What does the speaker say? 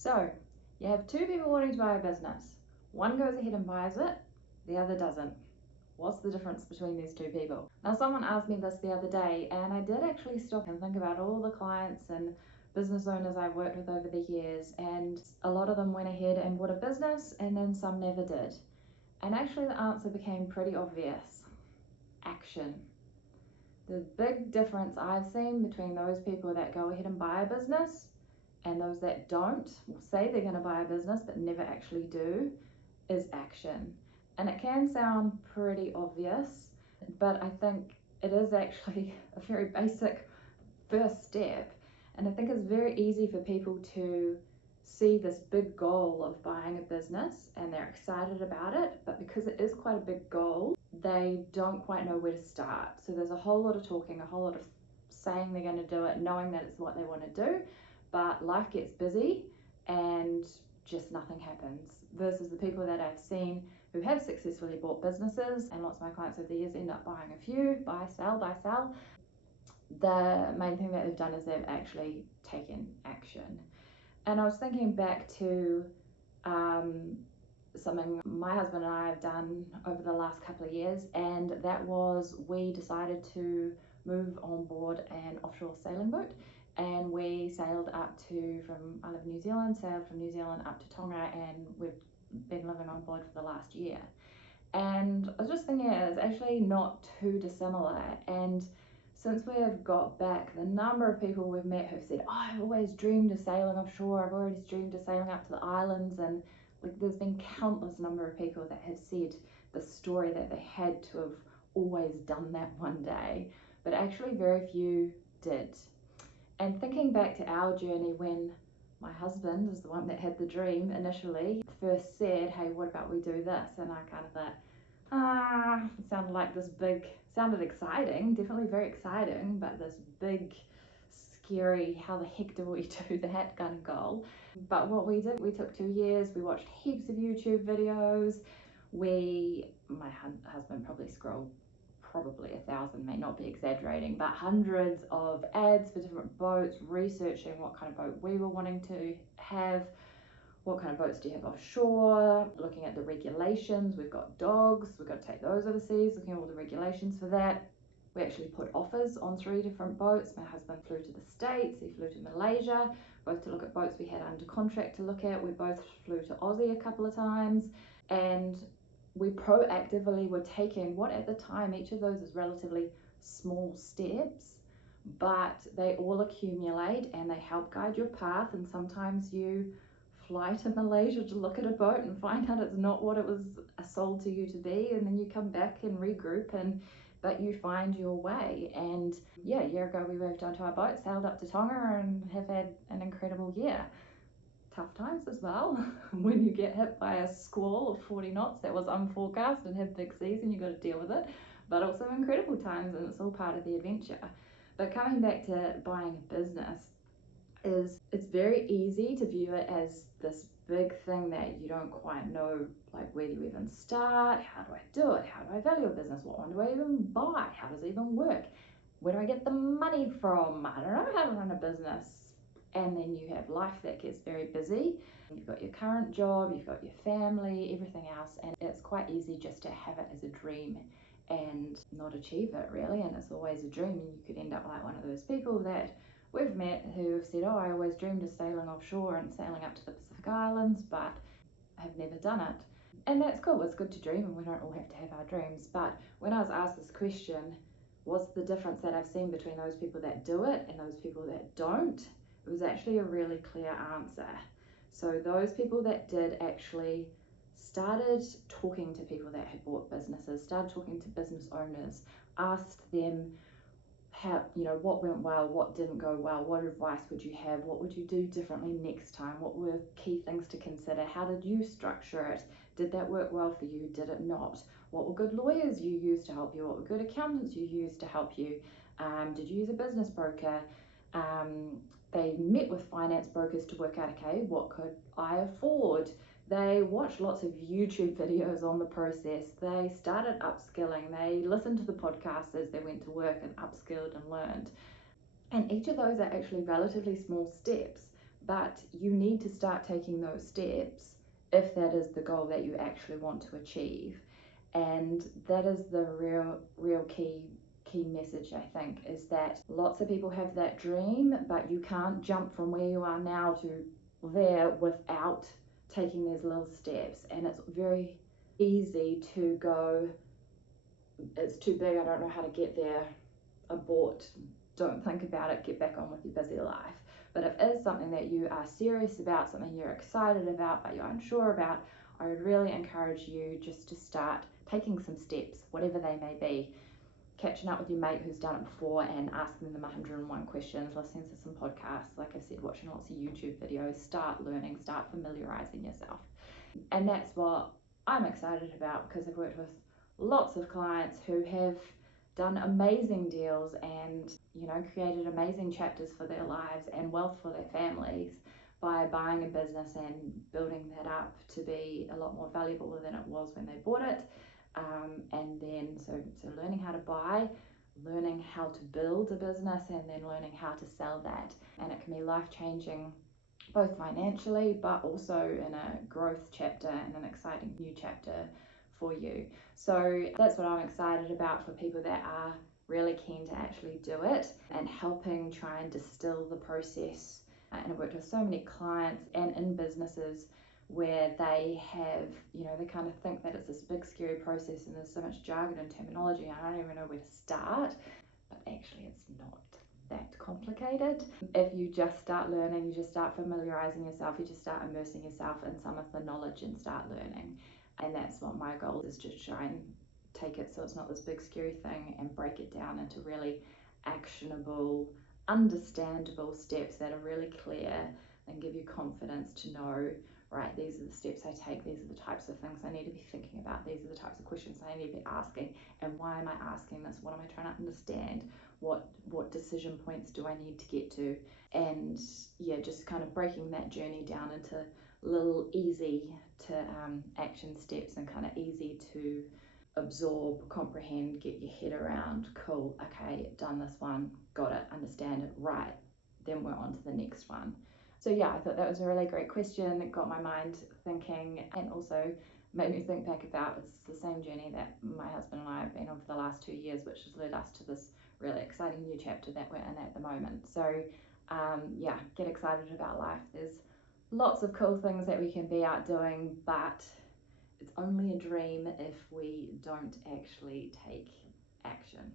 So you have two people wanting to buy a business. One goes ahead and buys it, the other doesn't. What's the difference between these two people? Now, someone asked me this the other day, and I did actually stop and think about all the clients and business owners I've worked with over the years, and a lot of them went ahead and bought a business, and then some never did. And actually the answer became pretty obvious: action. The big difference I've seen between those people that go ahead and buy a business and those that don't, or say they're going to buy a business but never actually do, is action. And it can sound pretty obvious, but I think it is actually a very basic first step. And I think it's very easy for people to see this big goal of buying a business and they're excited about it, but because it is quite a big goal, they don't quite know where to start. So there's a whole lot of talking, a whole lot of saying they're going to do it, knowing that it's what they want to do, but life gets busy and just nothing happens. Versus the people that I've seen who have successfully bought businesses, and lots of my clients over the years end up buying a few, buy, sell. The main thing that they've done is they've actually taken action. And I was thinking back to something my husband and I have done over the last couple of years, and that was we decided to move on board an offshore sailing boat, and we sailed up to, I live in New Zealand, sailed from New Zealand up to Tonga, and we've been living on board for the last year. And I was just thinking it's actually not too dissimilar. And since we have got back, the number of people we've met who've said, oh, I've always dreamed of sailing offshore, I've always dreamed of sailing up to the islands, and like there's been countless number of people that have said the story that they had to have always done that one day, but actually very few did. And thinking back to our journey, when my husband is the one that had the dream initially, first said, hey, what about we do this? And I kind of thought, it sounded like this big, sounded exciting, definitely very exciting, but this big, scary, how the heck do we do that kind of goal. But what we did, we took 2 years, we watched heaps of YouTube videos. My husband probably scrolled probably 1,000, may not be exaggerating, but hundreds of ads for different boats, researching what kind of boat we were wanting to have, what kind of boats do you have offshore, looking at the regulations. We've got dogs, we've got to take those overseas, looking at all the regulations for that. We actually put offers on 3 different boats. My husband flew to the States, he flew to Malaysia, both to look at boats we had under contract to look at. We both flew to Aussie a couple of times, and we proactively were taking what at the time, each of those is relatively small steps, but they all accumulate and they help guide your path. And sometimes you fly to Malaysia to look at a boat and find out it's not what it was sold to you to be, and then you come back and regroup, but you find your way. And yeah, a year ago we moved onto our boat, sailed up to Tonga, and have had an incredible year. Tough times as well when you get hit by a squall of 40 knots that was unforecast and have big seas and you've got to deal with it, but also incredible times, and it's all part of the adventure. But coming back to buying a business, it's very easy to view it as this big thing that you don't quite know, like, where do you even start, how do I do it, how do I value a business, what one do I even buy, how does it even work, where do I get the money from, I don't know how to run a business. And then you have life that gets very busy. You've got your current job, you've got your family, everything else, and it's quite easy just to have it as a dream and not achieve it really. And it's always a dream, and you could end up like one of those people that we've met who have said, oh, I always dreamed of sailing offshore and sailing up to the Pacific Islands, but have never done it. And that's cool, it's good to dream, and we don't all have to have our dreams. But when I was asked this question, what's the difference that I've seen between those people that do it and those people that don't, it was actually a really clear answer. So those people that did actually started talking to people that had bought businesses, started talking to business owners, asked them how, what went well, what didn't go well, what advice would you have, what would you do differently next time, what were key things to consider, how did you structure it, did that work well for you, did it not, what were good lawyers you used to help you, what were good accountants you used to help you, did you use a business broker? They met with finance brokers to work out, okay, what could I afford? They watched lots of YouTube videos on the process. They started upskilling. They listened to the podcasts as they went to work and upskilled and learned. And each of those are actually relatively small steps, but you need to start taking those steps if that is the goal that you actually want to achieve. And that is the real key message, I think, is that lots of people have that dream, but you can't jump from where you are now to there without taking these little steps. And it's very easy to go, it's too big, I don't know how to get there, abort, don't think about it, get back on with your busy life. But if it is something that you are serious about, something you're excited about but you're unsure about, I would really encourage you just to start taking some steps, whatever they may be. Catching up with your mate who's done it before and asking them 101 questions, listening to some podcasts, like I said, watching lots of YouTube videos, start learning, start familiarizing yourself. And that's what I'm excited about, because I've worked with lots of clients who have done amazing deals and, you know, created amazing chapters for their lives and wealth for their families by buying a business and building that up to be a lot more valuable than it was when they bought it. And then so learning how to buy, learning how to build a business, and then learning how to sell that. And it can be life-changing, both financially but also in a growth chapter and an exciting new chapter for you. So that's what I'm excited about for people that are really keen to actually do it, and helping try and distill the process. And I've worked with so many clients and in businesses where they have, you know, they kind of think that it's this big scary process and there's so much jargon and terminology and I don't even know where to start, but actually it's not that complicated. If you just start learning, you just start familiarizing yourself, you just start immersing yourself in some of the knowledge and start learning. And that's what my goal is, to try and take it so it's not this big scary thing and break it down into really actionable, understandable steps that are really clear and give you confidence to know, right, these are the steps I take, these are the types of things I need to be thinking about, these are the types of questions I need to be asking, and why am I asking this, what am I trying to understand, what decision points do I need to get to. And yeah, just kind of breaking that journey down into little easy to action steps, and kind of easy to absorb, comprehend, get your head around. Cool, okay, done this one, got it, understand it, right, then we're on to the next one. So yeah, I thought that was a really great question. It got my mind thinking, and also made me think back about, it's the same journey that my husband and I have been on for the last 2 years, which has led us to this really exciting new chapter that we're in at the moment. So yeah, get excited about life. There's lots of cool things that we can be out doing, but it's only a dream if we don't actually take action.